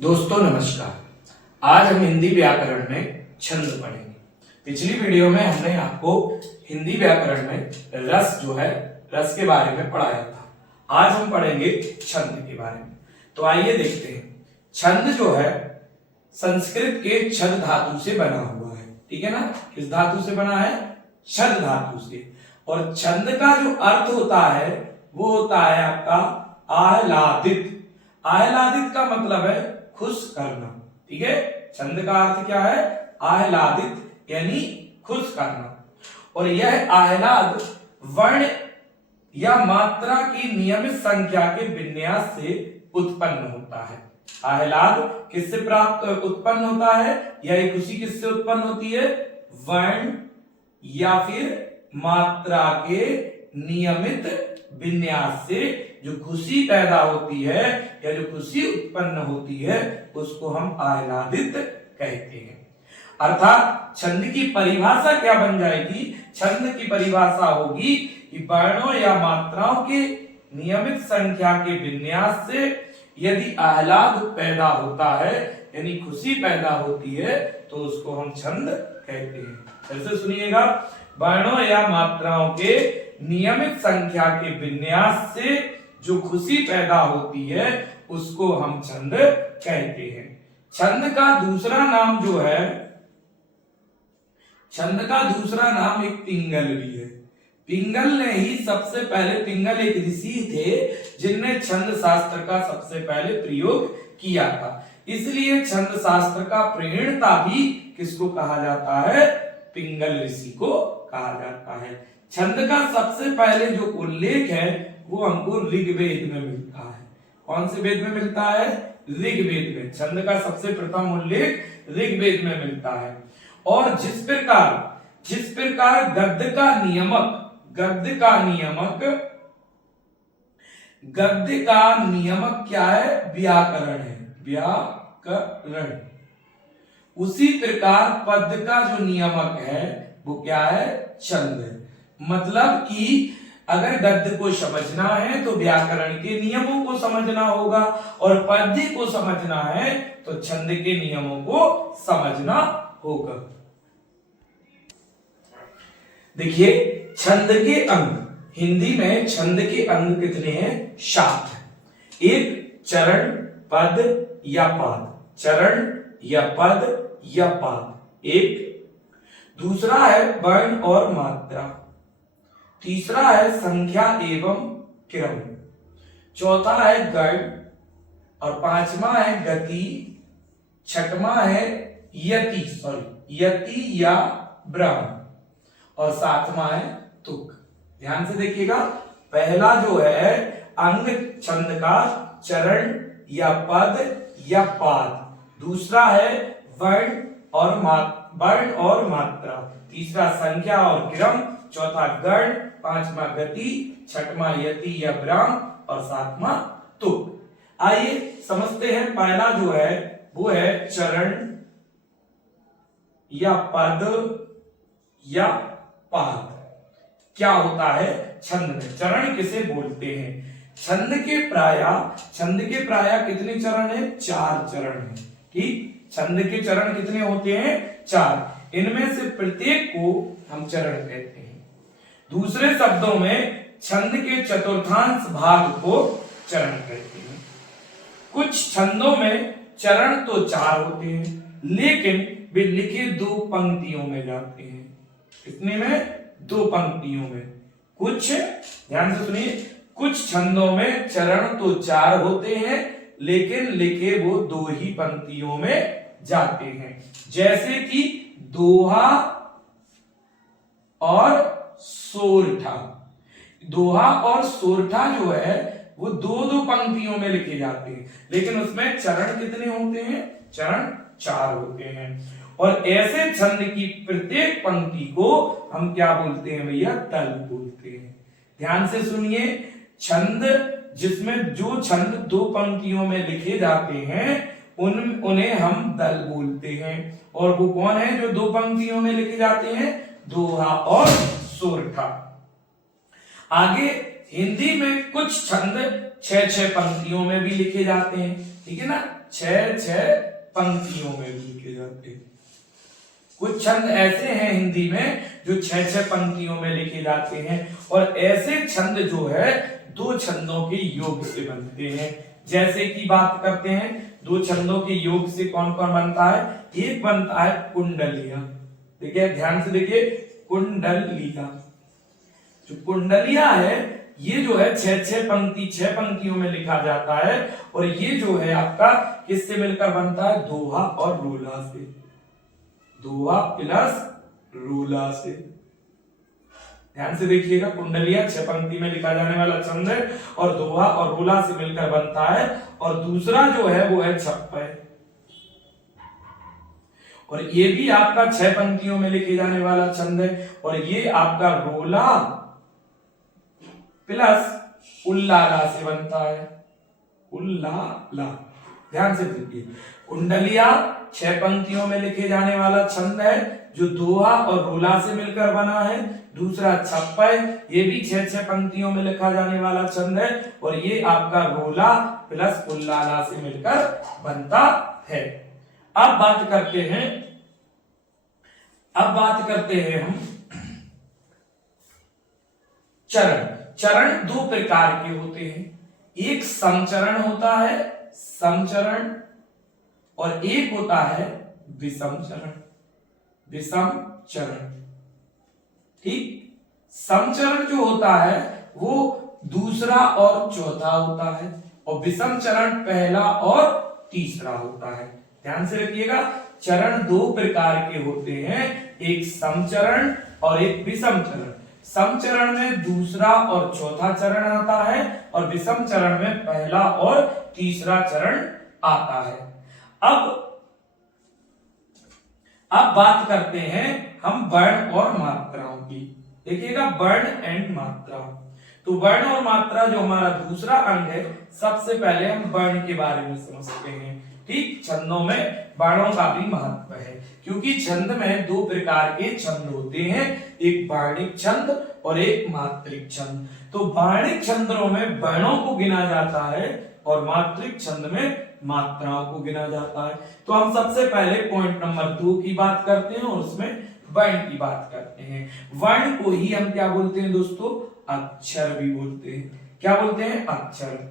दोस्तों नमस्कार। आज हम हिंदी व्याकरण में छंद पढ़ेंगे। पिछली वीडियो में हमने आपको हिंदी व्याकरण में रस के बारे में पढ़ाया था। आज हम पढ़ेंगे छंद के बारे में। तो आइए देखते हैं। छंद जो है संस्कृत के छद धातु से बना हुआ है, ठीक है ना। किस धातु से बना है? छद धातु से। और छंद का जो अर्थ होता है वो होता है आपका आह्लादित। आह्लादित का मतलब है खुश करना, ठीक है। छंद का अर्थ क्या है? आह्लादित यानी खुश करना। और यह आह्लाद वर्ण या मात्रा की नियमित संख्या के विन्यास से उत्पन्न होता है। आह्लाद किससे उत्पन्न होता है? या खुशी किससे उत्पन्न होती है? वर्ण या फिर मात्रा के नियमित विन्यास से जो खुशी पैदा होती है या जो खुशी उत्पन्न होती है उसको हम आह्लादित कहते हैं। अर्थात छंद की परिभाषा क्या बन जाएगी? छंद की परिभाषा होगी कि वर्णों या मात्राओं के नियमित संख्या के विन्यास से यदि आह्लाद पैदा होता है यानी खुशी पैदा होती है तो उसको हम छंद कहते हैं। फिर से सुनिएगा। वर्णों या मात्राओं के नियमित संख्या के विन्यास से जो खुशी पैदा होती है उसको हम छंद कहते हैं। छंद का दूसरा नाम जो है, छंद का दूसरा नाम एक पिंगल भी है। पिंगल ने ही सबसे पहले, पिंगल एक ऋषि थे जिनने छंद शास्त्र का सबसे पहले प्रयोग किया था। इसलिए छंद शास्त्र का प्रणेता भी किसको कहा जाता है? पिंगल ऋषि को कहा जाता है। छंद का सबसे पहले जो उल्लेख है वो हमको ऋग्वेद में मिलता है। कौन से वेद में मिलता है? ऋग्वेद में। छंद का सबसे प्रथम उल्लेख ऋग्वेद में मिलता है। और जिस प्रकार गद्य का नियमक क्या है? व्याकरण है, व्याकरण। उसी प्रकार पद का जो नियमक है वो क्या है? छंद है। मतलब कि अगर गद्य को समझना है तो व्याकरण के नियमों को समझना होगा और पद्य को समझना है तो छंद के नियमों को समझना होगा। देखिए छंद के अंग, हिंदी में छंद के अंग कितने हैं? 7 है। एक चरण, पद या पाद। चरण या पद या पाद एक। दूसरा है वर्ण और मात्रा। तीसरा है संख्या एवं क्रम। चौथा है गण और पांचवा है गति। छठवां है यति या ब्रह्म और सातवां है तुक। ध्यान से देखिएगा। पहला जो है अंग छंद का चरण या पद या पाद। दूसरा है वर्ण और मात्रा। तीसरा संख्या और क्रम। चौथा गण, पांचवा गति, छठवां यति या ब्रह्म और सातवां तुक। आइए समझते हैं। पहला जो है वो है चरण या पद या पाद। क्या होता है छंद में? चरण किसे बोलते हैं? छंद के प्राय कितने चरण है? 4 चरण है, ठीक। छंद के चरण कितने होते हैं? 4। इनमें से प्रत्येक को हम चरण कहते हैं। दूसरे शब्दों में छंद के चतुर्थांश भाग को चरण कहते हैं। कुछ छंदों में चरण तो 4 होते हैं लेकिन वे लिखे 2 पंक्तियों में जाते हैं। कितने में? 2 पंक्तियों में। कुछ, ध्यान से सुनिए, कुछ छंदों में चरण तो 4 होते हैं लेकिन लिखे वो 2 ही पंक्तियों में जाते हैं। जैसे कि दोहा और सोरठा। दोहा और सोरठा जो है वो 2-2 पंक्तियों में लिखे जाते हैं लेकिन उसमें चरण कितने होते हैं? चरण 4 होते हैं। और ऐसे छंद की प्रत्येक पंक्ति को हम क्या बोलते हैं भैया? दल बोलते हैं। ध्यान से सुनिए। छंद जिसमें जो छंद 2 पंक्तियों में लिखे जाते हैं उन्हें हम दल बोलते हैं। और वो कौन है जो 2 पंक्तियों में लिखे जाते हैं? दोहा और सोरठा। आगे हिंदी में कुछ छंद 6-6 पंक्तियों में भी लिखे जाते हैं। ठीक है ना, 6 पंक्तियों में लिखे जाते हैं। कुछ छंद ऐसे हैं हिंदी में जो 6 पंक्तियों में लिखे जाते हैं, और ऐसे छंद जो है 2 छंदों के योग से बनते हैं। जैसे कि बात करते हैं 2 छंदों के योग से कौन कौन बनता है। एक बनता है कुंडलिया, देखिए ध्यान से देखिए, कुंडलिया। जो कुंडलिया है ये जो है 6 पंक्तियों में लिखा जाता है, और ये जो है आपका किससे मिलकर बनता है, दोहा और रोला से, दोहा प्लस रोला से। ध्यान से देखिएगा, कुंडलिया 6 पंक्ति में लिखा जाने वाला छंद है, और दोहा और रोला से मिलकर बनता है। और दूसरा जो है वो है छप्पय, और ये भी आपका 6 पंक्तियों में लिखे जाने वाला छंद है, और ये आपका रोला प्लस उल्लाला से बनता है, उल्लाला। ध्यान से देखिए, कुंडलिया 6 पंक्तियों में लिखे जाने वाला छंद है जो दोहा और रोला से मिलकर बना है। दूसरा छप्पय, ये भी 6 पंक्तियों में लिखा जाने वाला छंद है, और ये आपका रोला प्लस उल्लाला से मिलकर बनता है। अब बात करते हैं हम चरण। चरण 2 प्रकार के होते हैं, एक समचरण होता है, समचरण, और एक होता है विषम चरण, विषम चरण। ठीक, समचरण जो होता है वो दूसरा और चौथा होता है, और विषम चरण पहला और तीसरा होता है। ध्यान से रखिएगा, चरण 2 प्रकार के होते हैं, एक समचरण और एक विषम चरण। समचरण में दूसरा और चौथा चरण आता है, और विषम चरण में पहला और तीसरा चरण आता है। अब बात करते हैं हम वर्ण और मात्राओं की। देखिएगा, वर्ण एंड मात्रा। तो वर्ण और मात्रा जो हमारा दूसरा अंग है, सबसे पहले हम वर्ण के बारे में समझते हैं। ठीक, छंदों में वर्णों का भी महत्व है, क्योंकि छंद में 2 प्रकार के छंद होते हैं, एक वर्णिक छंद और एक मात्रिक छंद। तो वर्णिक छंदों में वर्णों को गिना जाता है, और मात्रिक छंद में मात्राओं को गिना जाता है। तो हम सबसे पहले पॉइंट नंबर 2 की बात करते हैं, और उसमें वर्ण की बात करते हैं। वर्ण को ही हम क्या बोलते हैं दोस्तों, अक्षर भी बोलते हैं। क्या बोलते हैं, अक्षर।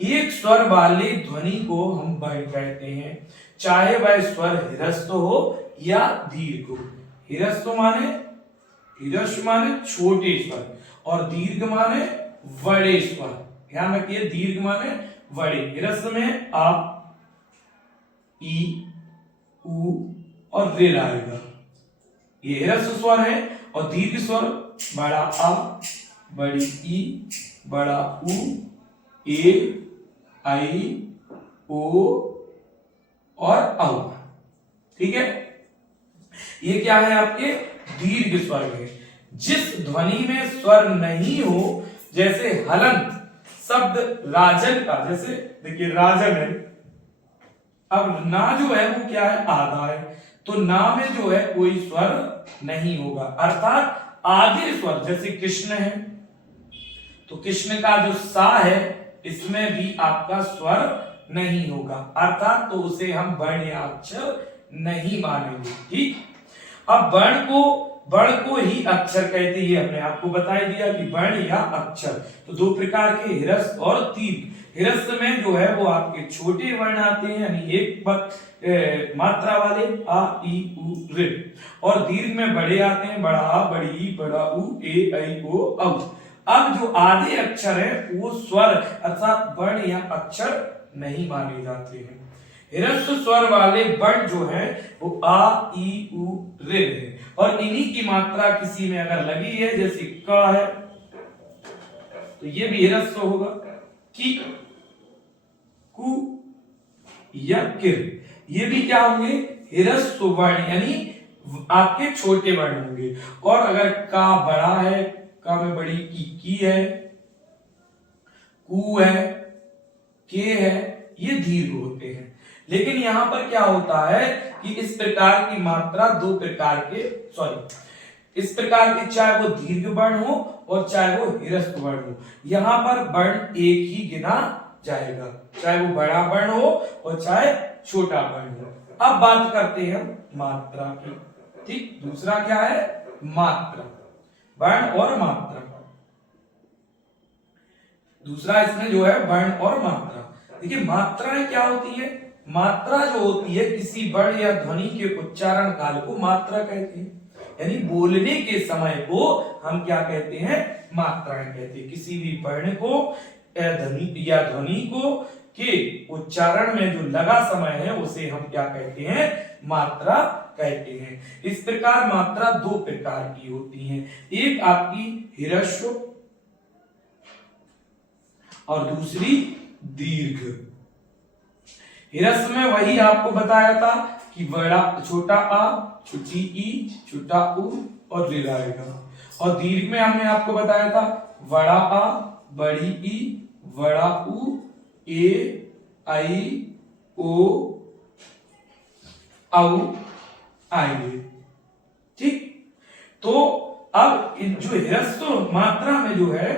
एक स्वर वाले ध्वनि को हम वर्ण कहते हैं, चाहे वह स्वर हिरस्व हो या दीर्घ हो। हिरस्व माने छोटे स्वर, और दीर्घ माने बड़े स्वर। ध्यान रखिए, दीर्घ माने बड़े। हिरस्व में आ, ई, उ और रे आएगा, ये हिरस्व स्वर है। और दीर्घ स्वर बड़ा आ, बड़ी ई, बड़ा उ, ए, आई, ओ और औ। ठीक है, ये क्या है, आपके दीर्घ स्वर है। जिस ध्वनि में स्वर नहीं हो, जैसे हलन शब्द राजन का, जैसे देखिए राजन है, अब ना जो है वो क्या है, आधा है, तो ना में जो है कोई स्वर नहीं होगा, अर्थात आधे स्वर। जैसे कृष्ण है, तो कृष्ण का जो सा है इसमें भी आपका स्वर नहीं होगा, अर्थात तो उसे हम वर्ण या अक्षर नहीं मानेंगे। ठीक, अब वर्ण को ही अक्षर कहते हैं, हमने आपको बता दिया कि वर्ण या अक्षर। तो 2 प्रकार के, हिरस्व और दीर्घ। हिरस्व में जो है वो आपके छोटे वर्ण आते हैं, यानी एक मात्रा वाले आ, ई, उ, रे, और दीर्घ में बड़े आते हैं, बड़ा आ, बड़ी ई, बड़ा उ, ए, ऐ, ओ, औ। अब जो आधे अक्षर है वो स्वर अर्थात वर्ण या अक्षर नहीं माने जाते हैं। हिरस्व स्वर वाले वर्ण जो है वो आ, ई, उ, रे है, और इन्हीं की मात्रा किसी में अगर लगी है, जैसे क है, तो ये भी हिरस्व होगा, कि, कु या किर, ये भी क्या होंगे, हिरस्व वर्ण, यानी आपके छोटे वर्ण होंगे। और अगर का बड़ा है, का में बड़ी की है, कु है, के है, ये दीर्घ होते हैं। लेकिन यहां पर क्या होता है कि इस प्रकार की मात्रा 2 प्रकार के, इस प्रकार के, चाहे वो दीर्घ वर्ण हो और चाहे वो हिरस्व वर्ण हो, यहां पर वर्ण एक ही गिना जाएगा, चाहे वो बड़ा वर्ण हो और चाहे छोटा वर्ण हो। अब बात करते हैं मात्रा की। ठीक, दूसरा क्या है? मात्रा, वर्ण और मात्रा। दूसरा इसमें जो है वर्ण और मात्रा। देखिए मात्राएं क्या होती है? मात्रा जो होती है किसी वर्ण या ध्वनि के उच्चारण काल को मात्रा कहते हैं, यानी बोलने के समय को हम क्या कहते हैं? मात्राएं कहते हैं। किसी भी वर्ण को या ध्वनि को के उच्चारण में जो लगा समय है उसे हम क्या कहते हैं? मात्रा कहते हैं। इस प्रकार मात्रा दो प्रकार की होती है, एक आपकी ह्रस्व और दूसरी दीर्घ। ह्रस्व में वही आपको बताया था कि बड़ा छोटा आ, छोटी ई, छोटा उ और ऋ आएगा। और दीर्घ में हमने आपको बताया था बड़ा आ, बड़ी ई, बड़ा उ, ए, आई, ओ, औ आएंगे। ठीक, तो अब जो ह्रस्व मात्रा में जो है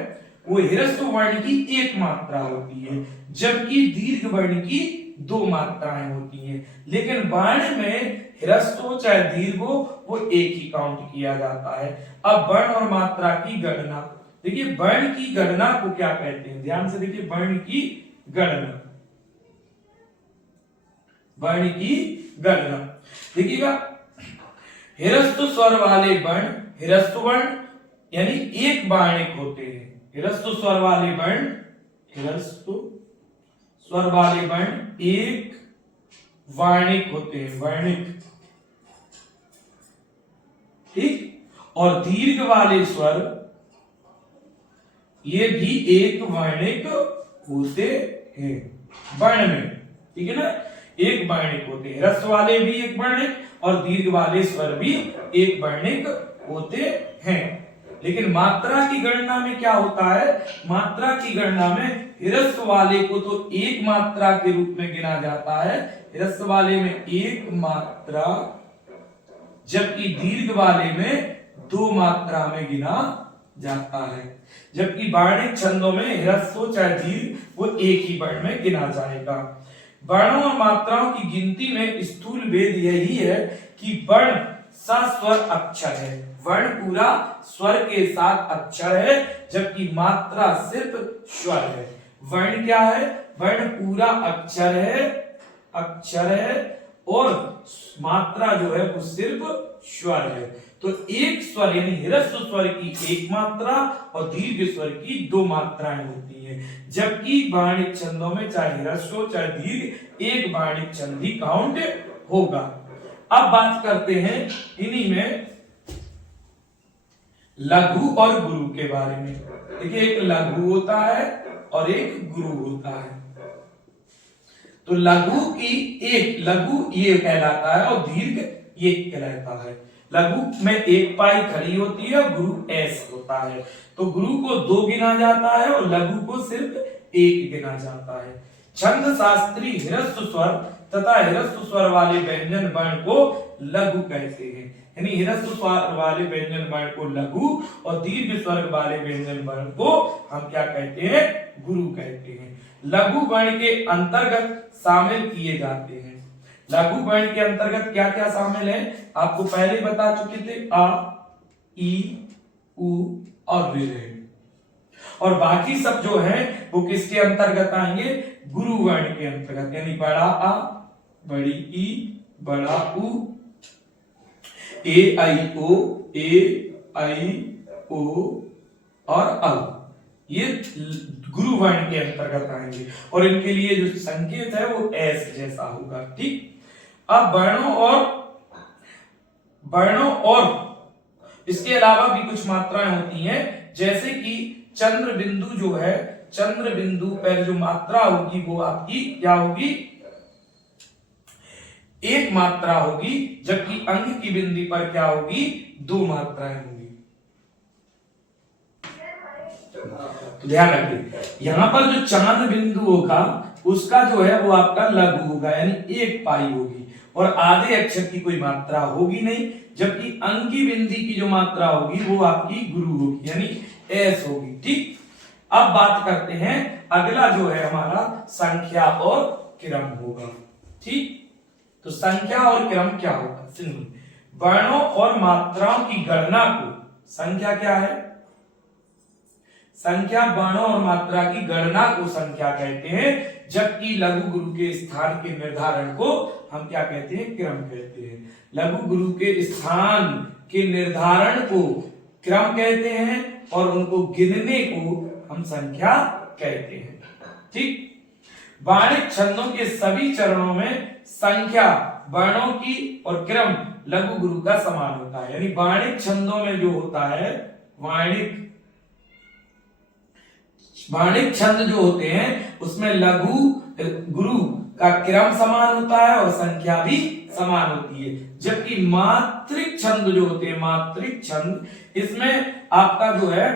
वो ह्रस्व वर्ण की एक मात्रा होती है, जबकि दीर्घ वर्ण की दो मात्राएं होती हैं। लेकिन वर्ण में ह्रस्व चाहे दीर्घ हो वो एक ही काउंट किया जाता है। अब वर्ण और मात्रा की गणना, देखिए वर्ण की गणना को क्या कहते हैं? ध्यान से देखिए, वर्ण की गणना, वर्ण की गणना देखिएगा। ह्रस्व स्वर वाले वर्ण, ह्रस्व वर्ण यानी एक बाणिक होते हैं। ह्रस्व स्वर वाले वर्ण, ह्रस्व स्वर वाले वर्ण एक वार्णिक होते हैं, वर्णिक। ठीक, और दीर्घ वाले स्वर ये भी एक वर्णिक होते हैं वर्ण में। ठीक है ना, एक वर्णिक होते हैं। ह्रस्व वाले भी एक वर्णिक और दीर्घ वाले स्वर भी एक वर्णिक होते हैं। लेकिन मात्रा की गणना में क्या होता है? मात्रा की गणना में ह्रस्व वाले को तो एक मात्रा के रूप में गिना जाता है, ह्रस्व वाले में एक मात्रा, जबकि दीर्घ वाले में दो मात्रा में गिना जाता है। जबकि वर्णिक छंदों में ह्रस्व चाहे दीर्घ वो एक ही वर्ण में गिना जाएगा। वर्णों और मात्राओं की गिनती में स्थूल भेद यही है कि वर्ण सस्वर अक्षर है, वर्ण पूरा स्वर के साथ अक्षर है, जबकि मात्रा सिर्फ स्वर है। वर्ण क्या है? वर्ण पूरा अक्षर है, अक्षर है, और मात्रा जो है वो सिर्फ स्वर है। तो एक स्वर यानी ह्रस्व स्वर की एक मात्रा और दीर्घ स्वर की दो मात्राएं होती हैं, जबकि वर्णिक छंदों में चाहे ह्रस्व चाहे दीर्घ एक वर्णिक छंद ही काउंट होगा। अब बात करते हैं इन्हीं में लघु और गुरु के बारे में। देखिए एक लघु होता है और एक गुरु होता है। तो लघु की एक, लघु ये कहलाता है और दीर्घ ये कहलाता है। लघु में एक पाई खड़ी होती है और गुरु एस होता है। तो गुरु को दो गिना जाता है और लघु को सिर्फ एक गिना जाता है। छंद शास्त्री ह्रस्व स्वर तथा ह्रस्व स्वर वाले व्यंजन वर्ण को लघु कहते हैं, यानी ह्रस्व स्वर वाले व्यंजन वर्ण को लघु और दीर्घ स्वर वाले व्यंजन वर्ण को हम क्या कहते हैं? गुरु कहते हैं। लघु वर्ण के अंतर्गत शामिल किए जाते हैं। लघु वर्ण के अंतर्गत क्या क्या शामिल है आपको पहले बता चुके थे, आ, ई, उ और ऋ। और बाकी सब जो है वो किसके अंतर्गत आएंगे? गुरु वर्ण के अंतर्गत, यानी बड़ा आ, बड़ी ई, बड़ा उ, ए आई ओ, ए आई ओ और औ, ये गुरु वर्ण के अंतर्गत आएंगे और इनके लिए जो संकेत है वो एस जैसा होगा। ठीक, अब वर्णों और इसके अलावा भी कुछ मात्राएं होती हैं, जैसे कि चंद्र बिंदु जो है, चंद्र बिंदु पर जो मात्रा होगी वो आपकी क्या होगी? एक मात्रा होगी, जबकि अंग की बिंदी पर क्या होगी? दो मात्राएं होंगी। तो ध्यान रखिए, यहां पर जो चांद बिंदु होगा उसका जो है वो आपका लघु होगा, यानी एक पाई होगी और आधे अक्षर की कोई मात्रा होगी नहीं, जबकि अंग की बिंदी की जो मात्रा होगी वो आपकी गुरु होगी, यानी एस होगी। ठीक, अब बात करते हैं अगला जो है हमारा संख्या और क्रम होगा। ठीक, तो संख्या और क्रम क्या होगा? सुनिए, वर्णों और मात्राओं की गणना को संख्या क्या है? संख्या वर्णों और मात्रा की गणना को संख्या कहते हैं, जबकि लघु गुरु के स्थान के निर्धारण को हम क्या कहते हैं? क्रम कहते हैं। लघु गुरु के स्थान के निर्धारण को क्रम कहते हैं और उनको गिनने को हम संख्या कहते हैं। ठीक, वाणिक छंदों के सभी चरणों में संख्या वर्णों की और क्रम लघु गुरु का समान होता है। यानी वाणिक छंदों में जो होता है, वाणिक छंद जो होते हैं उसमें लघु गुरु का क्रम समान होता है और संख्या भी समान होती है। जबकि मात्रिक छंद जो होते हैं, मात्रिक छंद, इसमें आपका जो है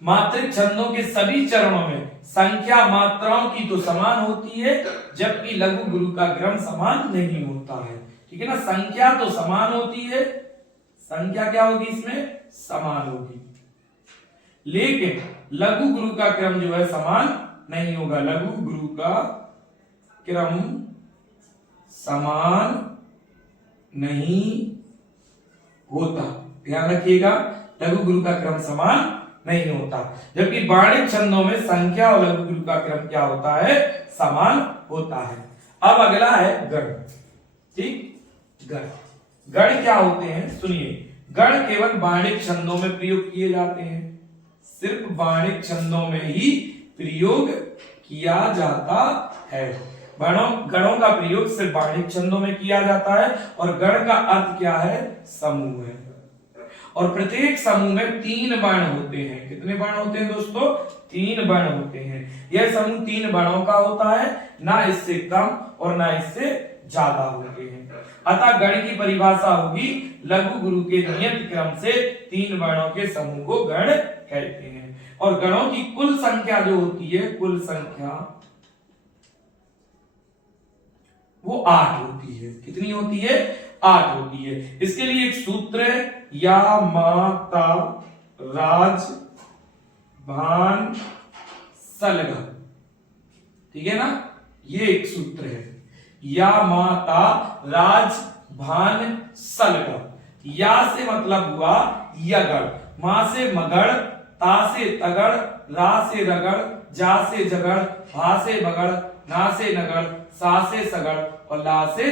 मात्रिक छंदों के सभी चरणों में संख्या मात्राओं की तो समान होती है, जबकि लघु गुरु का क्रम समान नहीं होता है। ठीक है ना, संख्या तो समान होती है, संख्या क्या होगी इसमें? समान होगी, लेकिन लघु गुरु का क्रम जो है समान नहीं होगा। लघु गुरु का क्रम समान नहीं होता, ध्यान रखिएगा, लघु गुरु का क्रम समान नहीं होता। जबकि वाणिक छंदों में संख्या और लघु गुरु का क्रम क्या होता है? समान होता है। अब अगला है गण। ठीक, गण, गण क्या होते हैं? सुनिए, गण केवल वाणिक छंदों में प्रयोग किए जाते हैं, सिर्फ वाणिक छंदों में ही प्रयोग किया जाता है। गणों का प्रयोग सिर्फ वाणिक छंदों में किया जाता है और गण का अर्थ क्या है? समूह है। और प्रत्येक समूह में 3 वर्ण होते हैं। कितने वर्ण होते हैं दोस्तों? 3 वर्ण होते हैं। यह समूह 3 वर्णों का होता है, ना इससे कम और ना इससे ज्यादा होते हैं। अतः गण की परिभाषा होगी, लघु गुरु के नियत क्रम से 3 वर्णों के समूह को गण कहते हैं। और गणों की कुल संख्या जो होती है, कुल संख्या वो 8 होती है। कितनी होती है? 8 होती है। इसके लिए एक सूत्र है, या माता राज भान सलग। ठीक है ना, ये एक सूत्र है, या माता राज भान सलग। या से मतलब हुआ यगड़, मां से मगड़, ता से तगड़, रा से रगड़, जा से जगड़, भा से बगड़, ना से नगड़, सा से सगड़ और ला से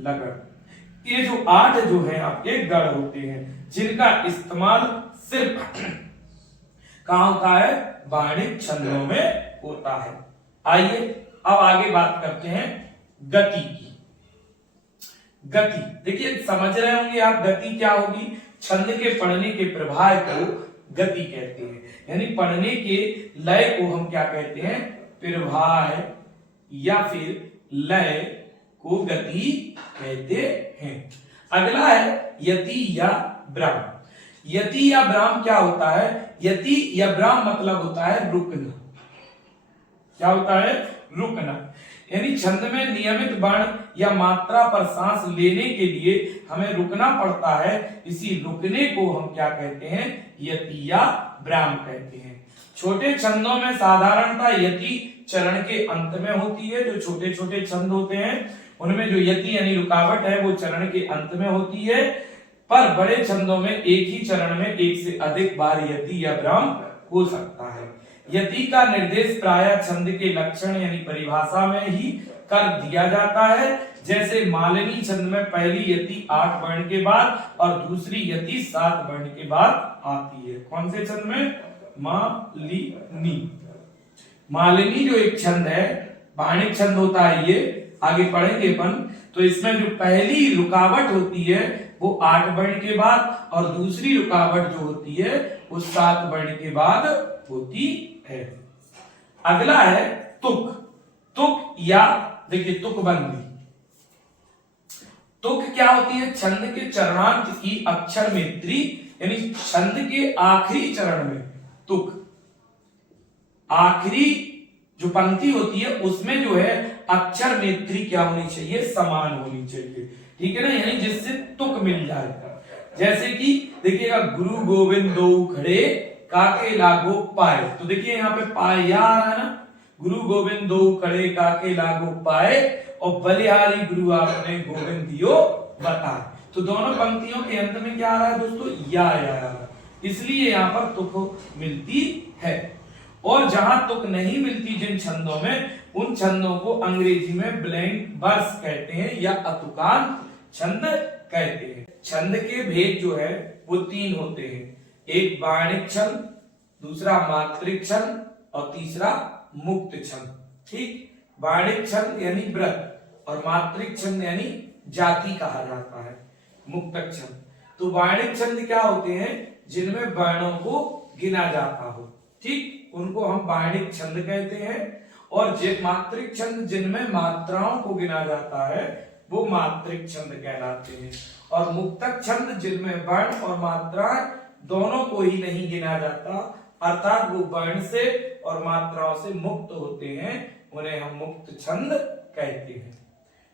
लगड़। ये जो 8 जो है आपके गण होते हैं, जिनका इस्तेमाल सिर्फ कहां होता है? वाणिक छंदों में होता है। आइए अब आगे बात करते हैं गति की। गति देखिए, समझ रहे होंगे आप, गति क्या होगी? छंद के पढ़ने के प्रवाह को गति कहते हैं। यानी पढ़ने के लय को हम क्या कहते हैं? प्रवाह या फिर लय को गति कहते हैं। अगला है यति या ब्राम। यति या ब्राम क्या होता है? यति या ब्राम मतलब होता है रुकना। क्या होता है? रुकना। यानी छंद में नियमित वर्ण या मात्रा पर सांस लेने के लिए हमें रुकना पड़ता है, इसी रुकने को हम क्या कहते हैं? यति या ब्राम कहते हैं। छोटे छंदों में साधारणतः यति चरण के अंत में होती है। जो छोटे छोटे छंद होते हैं उनमें जो यति यानी रुकावट है वो चरण के अंत में होती है, पर बड़े छंदों में एक ही चरण में एक से अधिक बार यति या ब्राम हो सकता है। यति का निर्देश प्रायः छंद के लक्षण यानी परिभाषा में ही कर दिया जाता है। जैसे मालिनी छंद में पहली यति 8 वर्ण के बाद और दूसरी यति 7 वर्ण के बाद आती है। कौन से छंद में? मालिनी। मालिनी जो एक छंद है, वाणिक छंद होता है, ये आगे पढ़ेंगे अपन। तो इसमें जो पहली रुकावट होती है वो 8 वर्ण के बाद और दूसरी रुकावट जो होती है वो 7 वर्ण के बाद होती है। अगला है तुक। तुक या देखिए तुकबंदी। तुक क्या होती है? छंद के चरणांत की अक्षर मेत्री, यानी छंद के आखिरी चरण में तुक, आखिरी जो पंक्ति होती है उसमें जो है अक्षर मेत्री क्या होनी चाहिए? समान होनी चाहिए। ठीक है ना, यानी जिससे तुक मिल जाए। जैसे कि देखिएगा, गुरु गोविंद दो खड़े काके लागो पाए। तो देखिए यहाँ पे पाए या आ रहा है ना, गुरु गोविंद दो खड़े काके लागो पाए, और बलिहारी गुरु आपने गोविंद दियो बताए। तो दोनों पंक्तियों के अंत में क्या आ रहा है दोस्तों, या आ रहा है, इसलिए यहाँ पर तुक मिलती है। और जहां तुक नहीं मिलती जिन छंदों में, उन छंदों को अंग्रेजी में ब्लैंक वर्स कहते हैं या अतुकांत छंद कहते हैं। छंद के भेद जो है वो 3 होते हैं, एक बाणिक छंद, दूसरा मात्रिक छंद और तीसरा मुक्त छंद। ठीक, बाणिक छंद यानी व्रत और मात्रिक छंद यानी जाति कहा जाता है, मुक्तक छंद। तो बाणिक छंद क्या होते हैं, जिनमें वर्णों को गिना जाता हो, ठीक, उनको हम बाणिक छंद कहते हैं। और मात्रिक छंद जिनमें मात्राओं को गिना जाता है वो मात्रिक छंद कहलाते हैं। और मुक्तक छंद जिनमें वर्ण और मात्राएं दोनों को ही नहीं गिना जाता, अर्थात वो वर्ण से और मात्राओं से मुक्त होते हैं, उन्हें हम मुक्त छंद कहते हैं।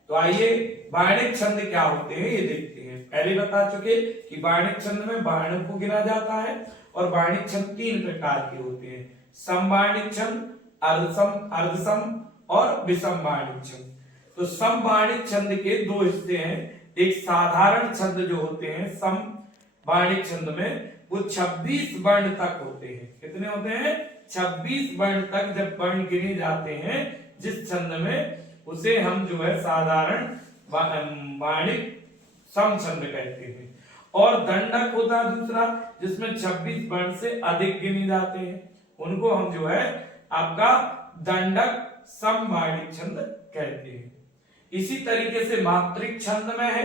तो आइए बाणिक छंद क्या होते हैं ये देखते हैं। पहले बता चुके कि बाणिक छंद में वर्णों को गिना जाता है, और बाणिक छंद 3 प्रकार के होते हैं, समबाणिक छंद, अर्धसम, अर्धसम और विषम बाणिक छंद। तो समबाणिक छंद के 2 हिस्से हैं, एक साधारण छंद जो होते हैं सम बाणिक छंद में, वो 26 वर्ण तक होते हैं। कितने होते हैं, 26 वर्ण तक जब वर्ण गिने जाते हैं जिस छंद में, उसे हम जो है साधारण बाणिक सम छंद कहते हैं। और दंडक होता है दूसरा, जिसमें 26 वर्ण से अधिक गिने जाते हैं, उनको हम जो है आपका दंडक सम बाणिक छंद कहते हैं। इसी तरीके से मात्रिक छंद में है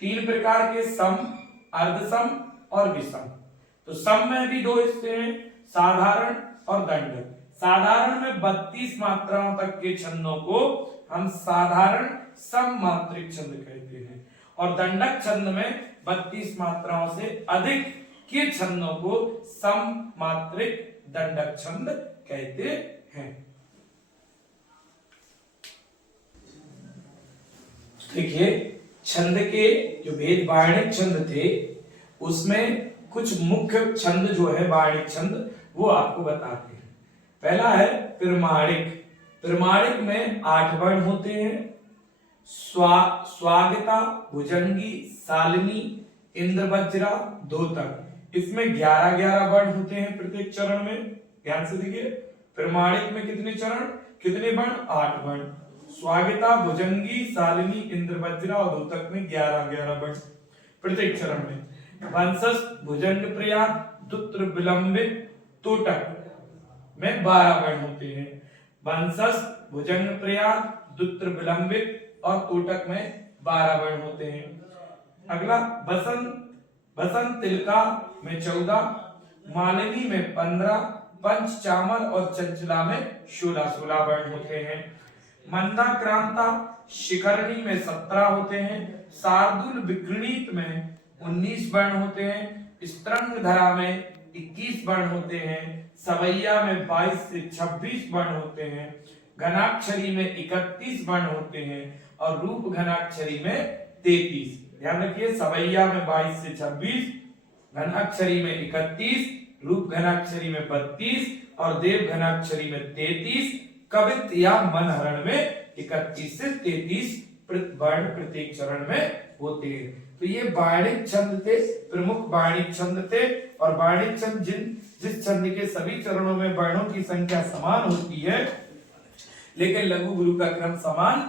3 प्रकार के, सम, अर्धसम और विषम। तो सम में भी 2 हिस्से हैं, साधारण और दंडक। साधारण में 32 मात्राओं तक के छंदों को हम साधारण सम मात्रिक छंद कहते हैं, और दंडक छंद में 32 मात्राओं से अधिक के छंदों को सम मात्रिक दंडक छंद कहते हैं। देखिए छंद के जो भेद बाणिक छंद थे उसमें कुछ मुख्य छंद जो है बाणिक छंद वो आपको बताते हैं। पहला है प्रमाणिक। प्रमाणिक में 8 वर्ण होते हैं, स्वागता, भुजंगी, शालिनी, इंद्रवज्रा, धोतक। इसमें 11-11 वर्ण होते हैं प्रत्येक चरण में। ध्यान से देखिए, प्रमाणिक में कितने चरण, कितने वर्ण, 8 वर्ण। स्वागता, भुजंगी, शालिनी, इंद्रवज्रा और धोतक में 11-11 वर्ण प्रत्येक चरण में। वंशज, भुजंग प्रयाग, दुत्र, विलंबित, तोटक में 12 वर्ण होते हैं। वंशज, भुजंग प्रयाग, दुत्र, विलंबित और तोटक में 12 वर्ण होते हैं। अगला बसंत, बसंत तिलका में 14, मालिनी में 15, पंच चामर और चंचला में 16 वर्ण होते हैं। मंदा क्रांता शिखरणी में 17 होते हैं। शार्दुल विकृणित में 19 वर्ण होते हैं। स्त्रंग धरा में 21 वर्ण होते हैं। सवैया में 22 से 26 वर्ण होते हैं। घनाक्षरी में 31 वर्ण होते हैं और रूप घनाक्षरी में 33। ध्यान रखिए, सवैया में 22 से 26, घनाक्षरी में 31, रूप घनाक्षरी में 32 और देव घनाक्षरी में 33, कवित या मनहरण में 31 से 33 वर्ण प्रत्येक चरण में होते हैं। तो ये बाणिक छंद थे, प्रमुख बाणिक छंद थे। और बाणिक छंद जिस छंद के सभी चरणों में वर्णों की संख्या समान होती है, लेकिन लघु गुरु का क्रम समान,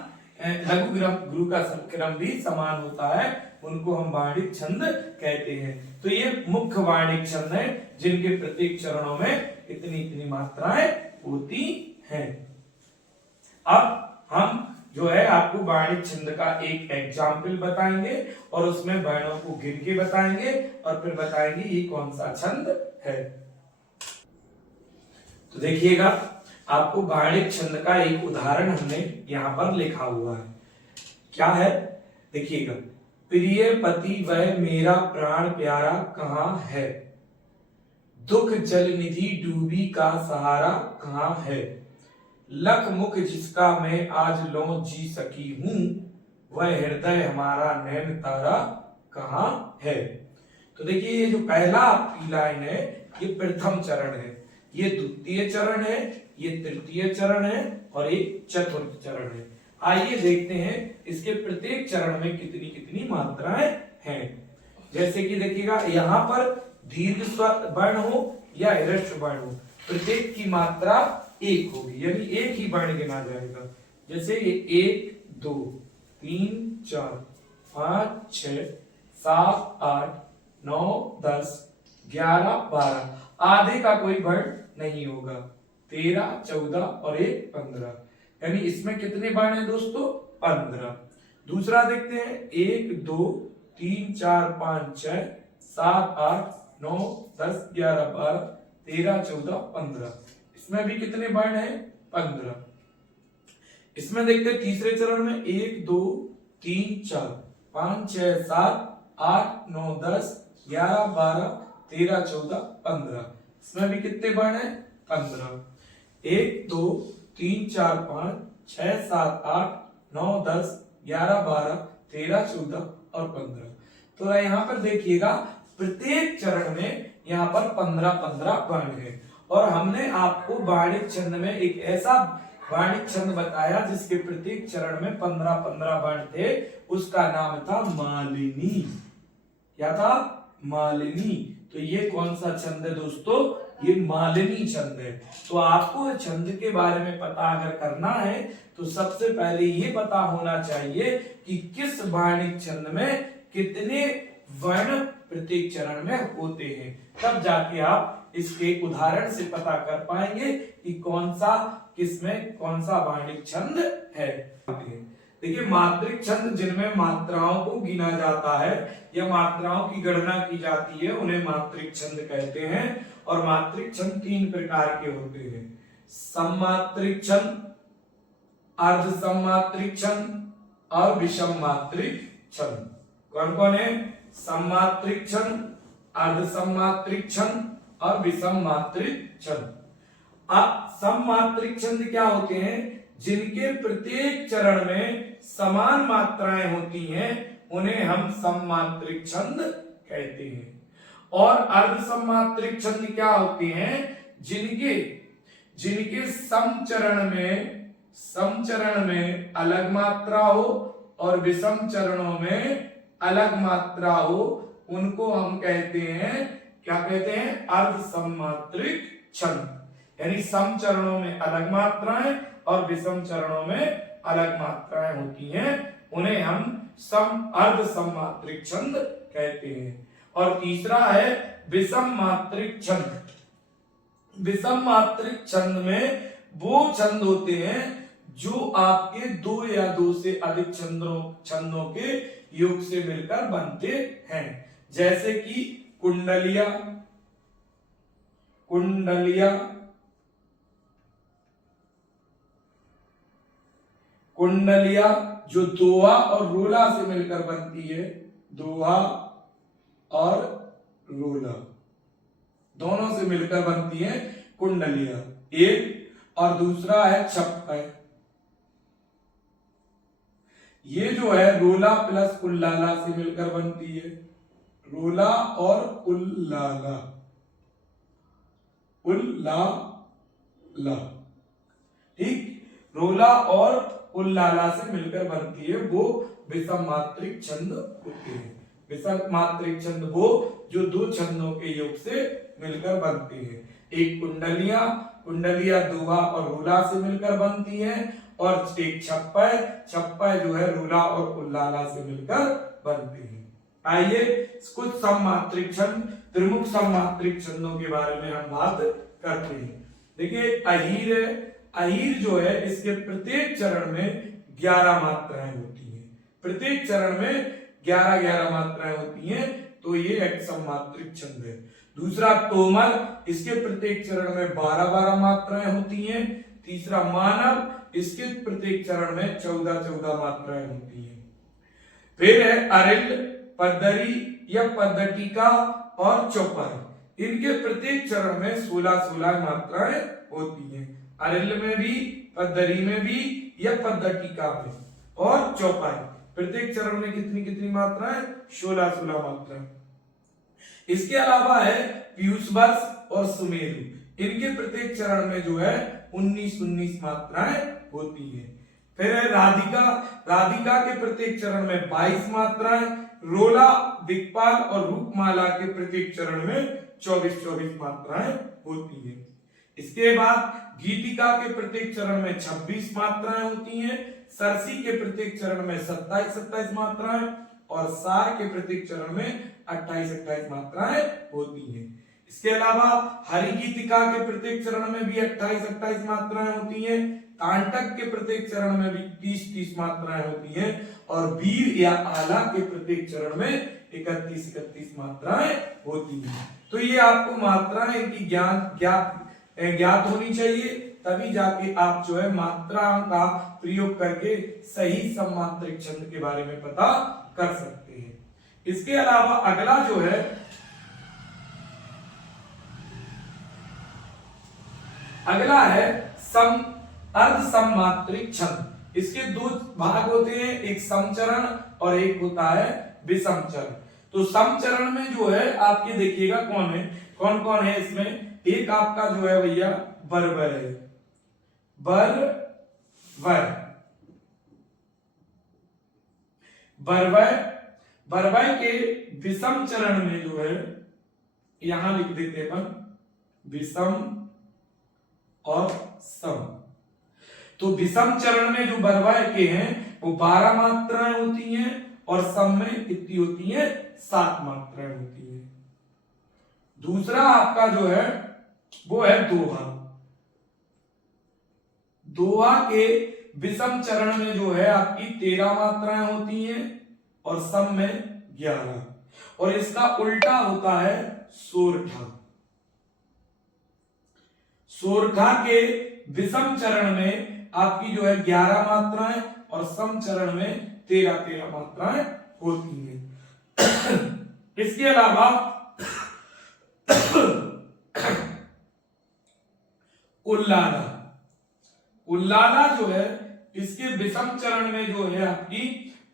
लघु गुरु का क्रम भी समान होता है, उनको हम बाणिक छंद कहते हैं। तो ये मुख्य बाणिक छंद है जिनके प्रत्येक चरणों में इतनी इतनी मात्राएं होती हैं। अब हम जो है आपको बाणिक छंद का एक एग्जाम्पल बताएंगे और उसमें वर्णों को गिन के बताएंगे और फिर बताएंगे ये कौन सा छंद है। तो देखिएगा, आपको बाणिक छंद का एक उदाहरण हमने यहाँ पर लिखा हुआ है। क्या है देखिएगा, प्रिय पति वह मेरा प्राण प्यारा कहाँ है, दुख जल निधि डूबी का सहारा कहाँ है, लख मुख जिसका मैं आज लो जी सकी हूं, वह हृदय हमारा नैन तारा कहाँ है। तो देखिए ये जो पहला आपकी लाइन है ये प्रथम चरण है, ये द्वितीय चरण है, ये तृतीय चरण है और ये चतुर्थ चरण है। आइए देखते हैं इसके प्रत्येक चरण में कितनी कितनी मात्राएं हैं। जैसे कि देखिएगा यहाँ पर दीर्घ स्वर वर्ण हो या ह्रस्व वर्ण हो, प्रत्येक की मात्रा एक होगी, यानी एक ही वर्ण गिना जाएगा। जैसे ये 1 2 3 4 5 6 7 8 9 10 11 12, आधे का कोई वर्ण नहीं होगा। 13 14 और 1 15, यानी इसमें कितने वर्ण हैं दोस्तों? 15। दूसरा देखते हैं 1 2 3 4 5 6 7 8 9 10 11 12 13 14 15, इसमें भी कितने वर्ण हैं? 15। इसमें देखते हैं तीसरे चरण में 1 2 3 4 5 6 7 8 9 10 11 12 13 14 15, इसमें भी कितने वर्ण हैं? 15। 1 2 3 4 5 6 7 8 9 10 11 12 13 14 और 15। तो यहाँ पर देखिएगा प्रत्येक चरण में यहाँ पर 15-15 वर्ण है। और हमने आपको वाणिज्य छंद में एक ऐसा वाणिज्य छंद बताया जिसके प्रत्येक चरण में 15-15 वर्ण थे, उसका नाम था मालिनी। क्या था? मालिनी। तो ये कौन सा छंद है दोस्तों? ये मालिनी छंद है। तो आपको छंद के बारे में पता अगर करना है तो सबसे पहले ये पता होना चाहिए कि किस वाणिज्य छंद में कितने वर्ण प्रत्येक चरण में होते हैं, तब जाके आप इसके उदाहरण से पता कर पाएंगे कि कौन सा किसमें कौन सा वाणिज्य छंद है। देखिए मात्रिक छंद जिनमें मात्राओं को गिना जाता है या मात्राओं की गणना की जाती है उन्हें मात्रिक छंद कहते हैं। और मात्रिक छंद 3 प्रकार के होते हैं: सममात्रिक छंद, अर्ध सममात्रिक छंद और विषम मात्रिक छंद। कौन कौन है? सममात्रिक छंद, अर्ध सममात्रिक छंद और विषम मात्रिक छंद। अब सममात्रिक छंद क्या होते हैं? जिनके प्रत्येक चरण में समान मात्राएं होती हैं उन्हें हम सममात्रिक छंद कहते हैं। और अर्ध सममात्रिक छंद क्या होते हैं? जिनके समचरण में अलग मात्रा हो और विषम चरणों में अलग मात्रा हो, उनको हम कहते हैं, क्या कहते हैं? अर्ध सममात्रिक छंद। यानी सम चरणों में अलग मात्राएं और विषम चरणों में अलग मात्राएं होती हैं, उन्हें हम अर्ध सममात्रिक छंद कहते हैं। और तीसरा है विषम मात्रिक छंद। विषम मात्रिक छंद में वो छंद होते हैं जो आपके 2 या 2 से अधिक छंदों के योग से मिलकर बनते हैं। जैसे कि कुंडलिया जो दोहा और रोला से मिलकर बनती है। दोहा और रोला दोनों से मिलकर बनती है कुंडलिया एक। और दूसरा है छप्पय। ये जो है रोला प्लस उल्लाला से मिलकर बनती है। रोला और उल्लाला, ठीक। रोला और उल्लाला से मिलकर बनती है, वो विषम मात्रिक छंद होते हैं। विषम मात्रिक छंद वो जो 2 छंदों के योग से मिलकर बनते हैं। एक कुंडलिया दोहा और रोला से मिलकर बनती है, और एक छप्पय जो है रोला और उल्लाला से मिलकर बनते हैं। आइए कुछ सममात्रिक छंद, त्रिमुख सममात्रिक छंदों के बारे में हम बात करते हैं। देखिए अहीर है। अहीर जो है इसके प्रत्येक चरण में 11 मात्राएं होती हैं। प्रत्येक चरण में 11 मात्राएं होती हैं, तो ये एक सममात्रिक छंद है। दूसरा तोमर, इसके प्रत्येक चरण में 12 मात्राएं होती हैं। तीसरा मानव, इसके प्रत्येक चरण में 14 मात्राएं होती हैं। फिर है अरिल, पद्धरी या पद्धतिका और चौपर। इनके प्रत्येक चरण में 16 मात्राएं होती हैं। अरिल में भी, पद्धरी में भी या पद्धतिका में। और चौपाई प्रत्येक चरण में कितनी मात्राएं? 16 मात्राएं। इसके अलावा है पीयूष वर्ष और सुमेरु, इनके प्रत्येक चरण में जो है 19-19 मात्राएं होती है। फिर है राधिका, राधिका के प्रत्येक चरण में 22 मात्राएं, रोला, दिक्पाल और रूपमाला के प्रत्येक चरण में 24-24 मात्राएं होती है। इसके बाद गीतिका के प्रत्येक चरण में 26 मात्राएं होती हैं, सरसी के प्रत्येक चरण में 27-27 मात्राएं और सार के प्रत्येक चरण में 28-28 मात्राएं होती हैं। इसके अलावा हरि गीतिका के प्रत्येक चरण में भी 28-28 मात्राएं होती हैं, तांटक के प्रत्येक चरण में भी 30-30 मात्राएं होती हैं और वीर या आला के प्रत्येक चरण में 31-31 मात्राएं होती हैं। तो ये आपको मात्राएं इनकी ज्ञात होनी चाहिए, तभी जाके आप जो है मात्राओं का प्रयोग करके सही सममात्रिक छंद के बारे में पता कर सकते हैं। इसके अलावा अगला जो है अगला है अर्ध सममात्रिक छंद। इसके दो भाग होते हैं, एक समचरण और एक होता है विषम चरण। तो समचरण में जो है आप ये देखिएगा कौन कौन है इसमें। एक आपका जो है भैया बरबर है, बरबर के विषम चरण में जो है, यहां लिख देते हैं विषम और सम। तो विषम चरण में जो बरबर के हैं वो 12 मात्राएं होती हैं और सम में कितनी होती है 7 मात्राएं होती है। दूसरा आपका जो है वो है दोहा। दोहा के विषम चरण में जो है आपकी 13 मात्राएं होती हैं और सम में 11, और इसका उल्टा होता है सोरठा। सोरठा के विषम चरण में आपकी जो है 11 मात्राएं और सम चरण में 13 मात्राएं होती हैं। इसके अलावा उल्लाला जो है, इसके विषम चरण में जो है आपकी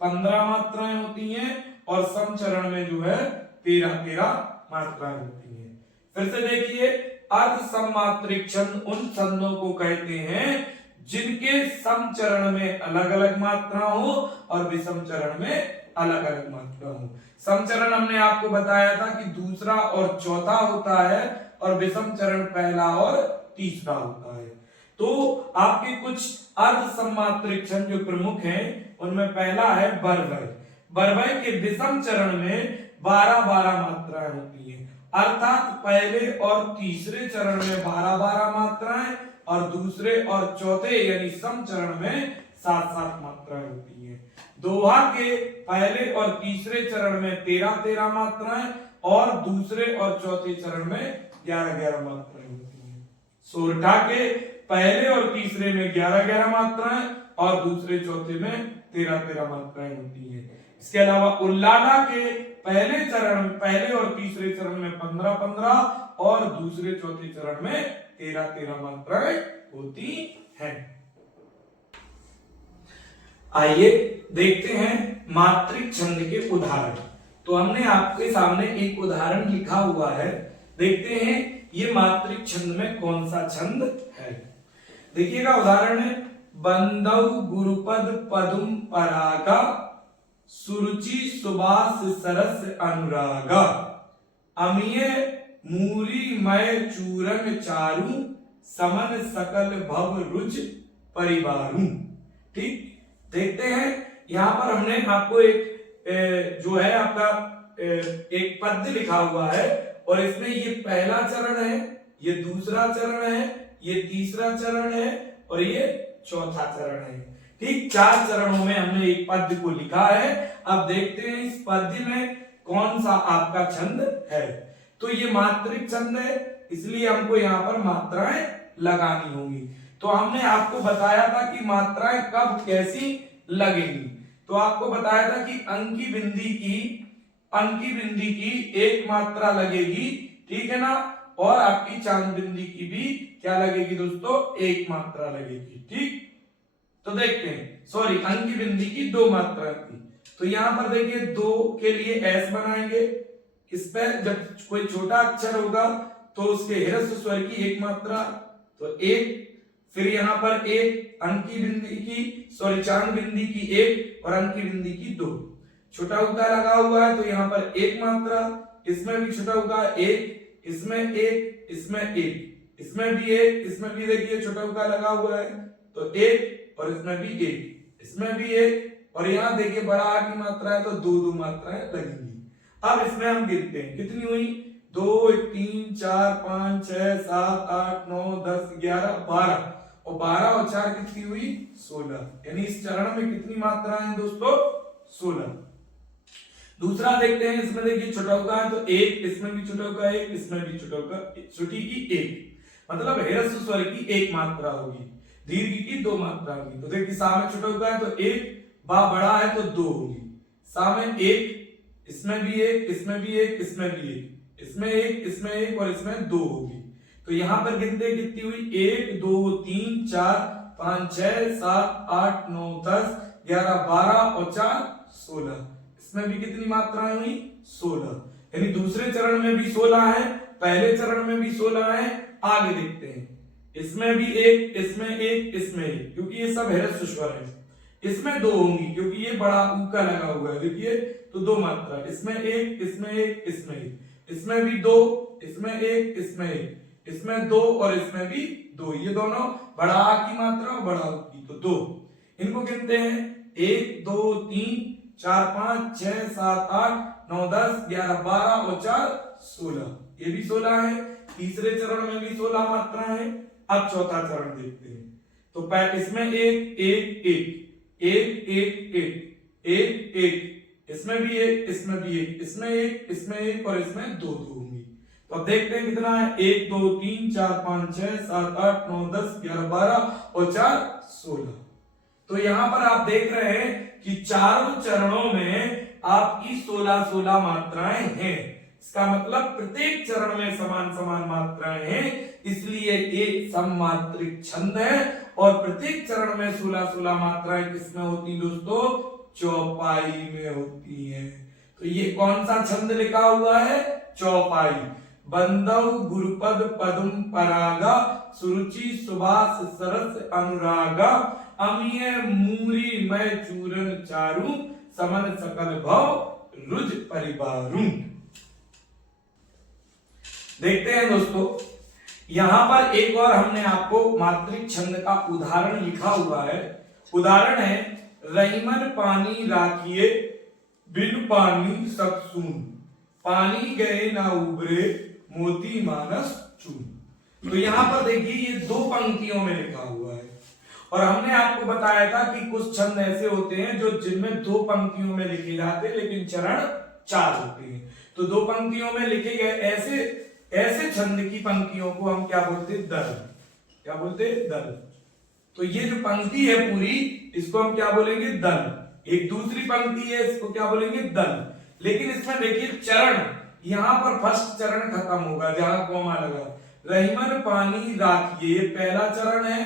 15 मात्राएं होती हैं और सम चरण में जो है 13 मात्राएं होती हैं। फिर से देखिए, अर्ध सममात्रिक छंद उन छंदों को कहते हैं जिनके सम चरण में अलग अलग मात्रा हो और विषम चरण में अलग अलग मात्रा हो। सम चरण हमने आपको बताया था कि दूसरा और चौथा होता है और विषम चरण पहला और तीसरा होता है। तो आपके कुछ अर्ध सममात्रिक छंद जो प्रमुख हैं उनमें पहला है बरबर के विषम चरण में 12-12 मात्राएं होती हैं, अर्थात पहले और तीसरे चरण में 12-12 मात्राएं और दूसरे और चौथे यानी सम चरण में 7-7 मात्राएं होती हैं। दोहा के पहले और तीसरे चरण में 13-13 मात्राएं और दूसरे और चौथे चरण में 11-11 मात्राएं होती हैं। सोरठा के पहले और तीसरे में 11-11 मात्राएं और दूसरे चौथे में 13-13 मात्राएं होती हैं। इसके अलावा उल्लाला के पहले और तीसरे चरण में 15-15 और दूसरे चौथे चरण में 13-13 मात्राएं होती हैं। आइए देखते हैं मात्रिक छंद के उदाहरण। तो हमने आपके सामने एक उदाहरण लिखा हुआ है, देखते हैं ये मात्रिक छंद में कौन सा छंद है। देखिएगा उदाहरण है, बंदौ गुरुपद पदुम परागा सुरुचि सुबास सरस अनुरागा अमिय मूरी मय चूरन चारू समन सकल भव रुच परिवारू। ठीक, देखते हैं यहां पर हमने आपको एक जो है आपका एक पद्य लिखा हुआ है और इसमें ये पहला चरण है, ये दूसरा चरण है, ये तीसरा चरण है और ये चौथा चरण है। ठीक, 4 चरणों में हमने एक पद्य को लिखा है। अब देखते हैं इस पद्य में कौन सा आपका छंद है। तो ये मात्रिक छंद है, इसलिए हमको यहाँ पर मात्राएं लगानी होंगी। तो हमने आपको बताया था कि मात्राएं कब कैसी लगेंगी। तो आपको बताया था कि अंकी बिंदी की एक मात्रा लगेगी, ठीक है ना, और आपकी चांद बिंदी की भी क्या लगेगी दोस्तों, एक मात्रा लगेगी। ठीक, तो देखते हैं, सॉरी अंकी बिंदी की 2 मात्रा थी। तो यहां पर देखिए 2 के लिए S बनाएंगे, इस पे जब कोई छोटा अक्षर होगा तो उसके ह्रस्व स्वर की एक मात्रा, तो एक, फिर यहाँ पर एक अंक की बिंदी की, सॉरी चांद बिंदी की एक और अंक की बिंदी की दो। छोटा उका लगा हुआ है तो यहाँ पर एक मात्रा, इसमें भी छोटा उका एक, इसमें एक, इसमें एक, इसमें भी एक, इसमें भी देखिए छोटा उका लगा हुआ है तो एक, और इसमें भी एक, इसमें भी एक, और यहाँ देखिए बड़ा आ की मात्रा है तो दो दो मात्राएं लगेंगी। अब इसमें हम गिनते हैं कितनी हुई, 2 3 4 5 6 7 8 9 10 11 12, और 12 और 4 कितनी हुई 16, यानी इस चरण में कितनी मात्राएं हैं दोस्तों 16। दूसरा देखते हैं, इसमें देखिए छोटा उका है तो एक, इसमें भी छोटा उका एक, इसमें भी छोटा उका छोटी की एक, मतलब ह्रस्व स्वर की एक मात्रा होगी, दीर्घ की दो मात्रा होगी। तो देखिए सामने छोटा उका है तो एक, बा बड़ा है तो दो होगी, सामने एक, इसमें भी एक, इसमें भी एक, इसमें भी एक, इसमें एक, इसमें एक और इसमें दो होगी। तो यहां पर गिनते कितनी हुई 1 2 3 4 5 6 7 8 9 10 11 12 और 4 16, इसमें भी कितनी मात्राएं हुई 16, यानी दूसरे चरण में भी 16 है, पहले चरण में भी 16 है। आगे देखते हैं, इसमें भी एक, इसमें एक, इसमें एक, क्योंकि ये सब ह्रस्व स्वर है। इसमें दो होंगी क्योंकि ये बड़ा उका लगा हुआ है, देखिए तो दो मात्रा, इसमें एक, इसमें एक, इसमें एक, इसमें भी दो, इसमें एक, इसमें एक, इसमें दो और इसमें भी दो, ये दोनों बड़ा आ की मात्रा और बड़ा उ की, तो दो। इनको गिनते हैं 1 2 3 4 5 6 7 8 9 10 11 12 और 4 16, ये भी 16 है। तीसरे चरण में भी 16 मात्रा है। अब चौथा चरण देखते हैं, तो इसमें एक एक एक एक एक एक एक एक, इसमें भी एक, इसमें भी एक, इसमें एक, इसमें एक और इसमें दो दो होंगी। तो अब देखते हैं कितना है 1 2 3 4 5 6 7 8 9 10 11 12 और 4 16। तो यहां पर आप देख रहे हैं कि चारों चरणों में आपकी 16 मात्राएं हैं। इसका मतलब प्रत्येक चरण में समान समान मात्राएं हैं, इसलिए ये सममात्रिक छंद है। और प्रत्येक चरण में 16 मात्राएं किसमें होती दोस्तों, चौपाई में होती हैं। तो ये कौन सा छंद लिखा हुआ है, चौपाई। बंदव गुरुपद पदम परागा, सुरुचि सुभाष सरस अनुरागा, अमीय मूरी मैं चूरन चारू, समन सकल भव रुज परिवारू। देखते हैं दोस्तों, यहां पर एक और हमने आपको मात्रिक छंद का उदाहरण लिखा हुआ है। उदाहरण है, रहीमन पानी राखिए बिन पानी सब सून, पानी गए ना उबरे मोती मानस चून। तो यहां पर देखिए ये दो पंक्तियों में लिखा हुआ है, और हमने आपको बताया था कि कुछ छंद ऐसे होते हैं जो जिनमें दो पंक्तियों में लिखे जाते हैं लेकिन चरण 4 होते हैं। तो दो पंक्तियों में लिखे गए ऐसे छंद की पंक्तियों को हम क्या बोलते, दल। क्या बोलते, दल। तो ये जो पंक्ति है पूरी, इसको हम क्या बोलेंगे, दल। एक दूसरी पंक्ति है, इसको क्या बोलेंगे, दल। लेकिन इसमें देखिए चरण, यहां पर फर्स्ट चरण खत्म होगा जहां कोमा लगा। रहीमन पानी राखिए, ये पहला चरण है।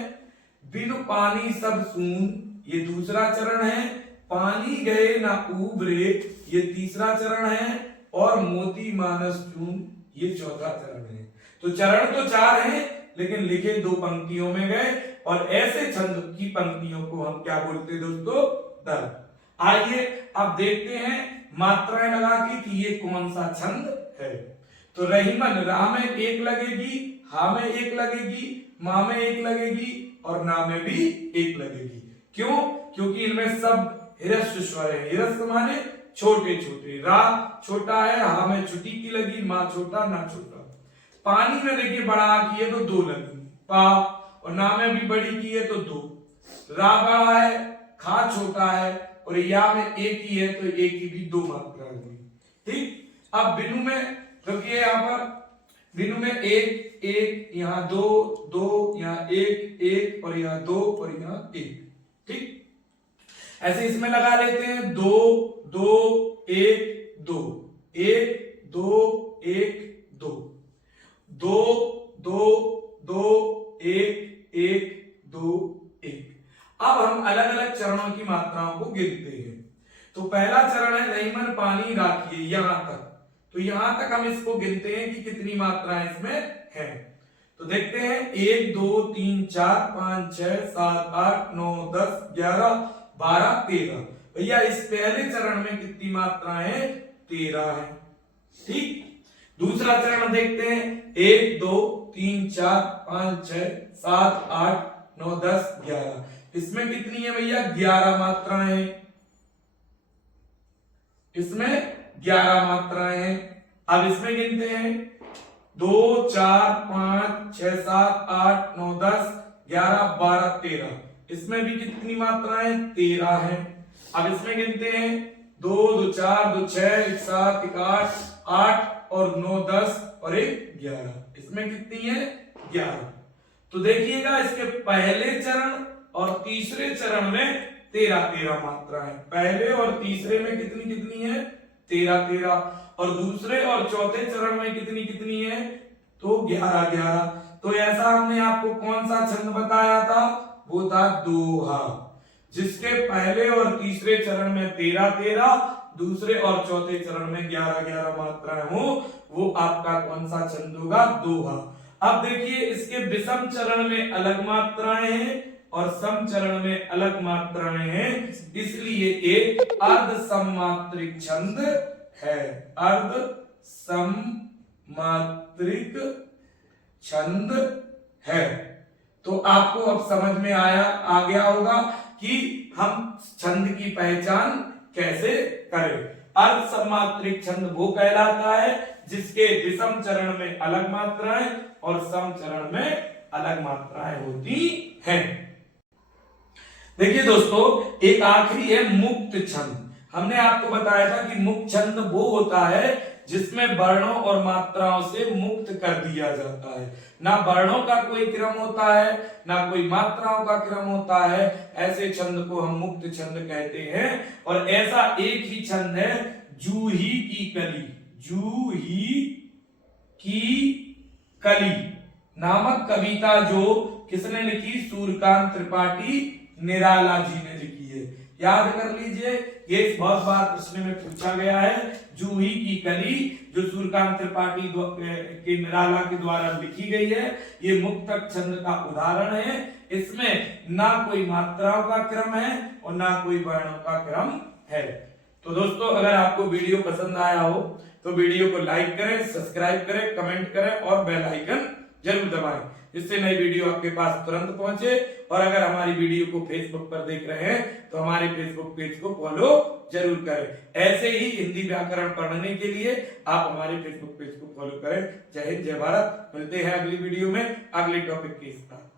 बिन पानी सब सून, ये दूसरा चरण है। पानी गए ना उबरे, ये तीसरा चरण है। और मोती मानस चून, ये चौथा चरण है। तो चरण तो 4 हैं लेकिन लिखे दो पंक्तियों में गए, और ऐसे छंद की पंक्तियों को हम क्या बोलते हैं दोस्तों, दल। आइए अब देखते हैं मात्राएं लगा के कि ये कौन सा छंद है। तो रहीमन, रा में एक लगेगी, हा में एक लगेगी, मा में एक लगेगी और ना में भी एक लगेगी। क्यों? क्योंकि इनमें सब ह्रस्व स्वर है। ह्रस्व माने छोटे छोटे, रा छोटा है, हा में छोटी की लगी, मा छोटा, ना छोटा। पानी में देखिए बड़ा आ की है तो 2 लगी, पा, और ना में भी बड़ी की है तो 2। रा बड़ा है, खा छोटा है, और या में एक ही है तो एक की भी 2 मात्रा हुई। ठीक। अब बिनु में देखिए, यहां पर बिनु में एक एक, यहाँ 2 2, यहाँ 1 1 और यहाँ 2 और यहाँ 1। ठीक। ऐसे इसमें लगा लेते हैं 2 2 1 2 1 2 1 2 2 2 2 1 1 2 1। अब हम अलग अलग चरणों की मात्राओं को गिनते हैं। तो पहला चरण है रहीमन पानी राखिए, यहां तक। तो यहां तक हम इसको गिनते हैं कि कितनी मात्राएं इसमें हैं। तो देखते हैं 1 2 3 4 5 6 7 8 9 10 11 12 13। भैया इस पहले चरण में कितनी मात्राएं हैं? 13 है। ठीक, दूसरा चरण देखते हैं 1 2 3 4 5 6 7 8 9 10 11। इसमें कितनी है भैया? 11 मात्राएं हैं। इसमें 11 मात्राएं हैं। अब इसमें गिनते हैं 2 4 5 6 7 8 9 10 11 12 13। इसमें भी कितनी मात्राएं? 13 है। अब इसमें गिनते हैं 2 2 4 2 6 1 7 1 8 8 और 9 10 और 1 11। इसमें कितनी है? 11। तो देखिएगा इसके पहले चरण और तीसरे चरण में 13 मात्रा है। पहले और तीसरे में कितनी कितनी है? 13। और दूसरे और चौथे चरण में कितनी कितनी है? तो 11। तो ऐसा हमने आपको कौन सा छंद बताया था? वो था दोहा, जिसके पहले और तीसरे चरण में 13, दूसरे और चौथे चरण में 11 मात्राएं हो, वो आपका कौन सा छंद होगा? दोहा। अब देखिए इसके विषम चरण में अलग मात्राएं हैं और सम चरण में अलग मात्राएं हैं, इसलिए एक अर्ध सममात्रिक छंद है। अर्ध सममात्रिक छंद है। तो आपको अब समझ में आ गया होगा कि हम छंद की पहचान कैसे करें। अर्ध सममात्रिक छंद वो कहलाता है जिसके विषम चरण में अलग मात्राएं और सम चरण में अलग मात्राएं होती हैं। देखिए दोस्तों, एक आखिरी है मुक्त छंद। हमने आपको बताया था कि मुक्त छंद वो होता है जिसमें वर्णों और मात्राओं से मुक्त कर दिया जाता है। ना वर्णों का कोई क्रम होता है, ना कोई मात्राओं का क्रम होता है। ऐसे छंद को हम मुक्त छंद कहते हैं। और ऐसा एक ही छंद है जूही की कली। जूही की कली नामक कविता जो किसने लिखी? सूर्यकांत त्रिपाठी निराला जी ने लिखी है। याद कर लीजिए, ये बहुत बार प्रश्न में पूछा गया है। जूही की कली जो सूर्यकांत त्रिपाठी के निराला के द्वारा लिखी गई है, ये मुक्तक छंद का उदाहरण है। इसमें ना कोई मात्राओं का क्रम है और ना कोई वर्णों का क्रम है। तो दोस्तों, अगर आपको वीडियो पसंद आया हो तो वीडियो को लाइक करें, सब्सक्राइब करें, कमेंट करें और बेल आइकन जरूर दबाएं, जिससे नई वीडियो आपके पास तुरंत पहुंचे। और अगर हमारी वीडियो को फेसबुक पर देख रहे हैं तो हमारे फेसबुक पेज को फॉलो जरूर करें। ऐसे ही हिंदी व्याकरण पढ़ने के लिए आप हमारे फेसबुक पेज को फॉलो करें। जय हिंद, जय भारत। मिलते हैं अगली वीडियो में अगले टॉपिक के साथ।